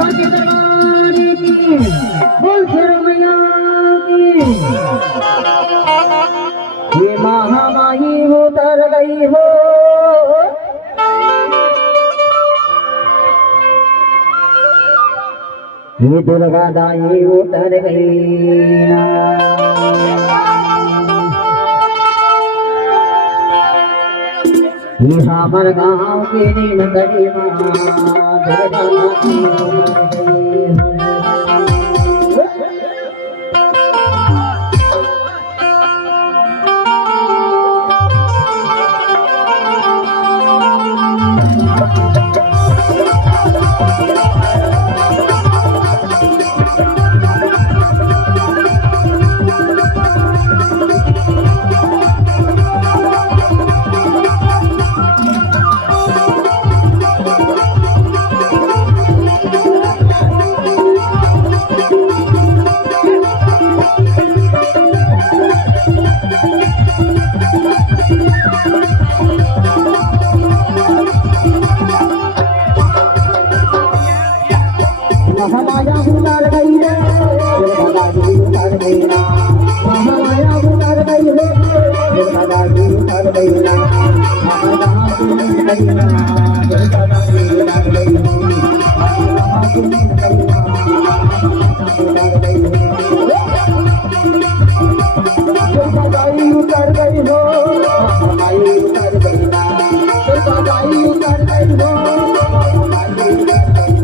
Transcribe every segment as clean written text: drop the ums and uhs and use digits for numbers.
सच्चे दरबार की बोल शेरों मैया की। ये महामाही उतर गई हो, ये दुर्गा दाई उतर गई ना। ये हमार गाँव की नीम दरी माँ दुर्गा दाई उतर गई। महामाया उतर गई रे, दुर्गा दाई उतर गई ना। महामाया उतर गई रे, दुर्गा दाई उतर गई ना। हमारे गाँव की नीम दरी माँ दुर्गा दाई उतर गई। हमारे गाँव की नीम दरी माँ उतर गई। दुर्गा दाई उतर गई हो, महामाई उतर गई ना। दुर्गा दाई उतर गई हो, महामाई उतर गई।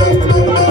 Thank you.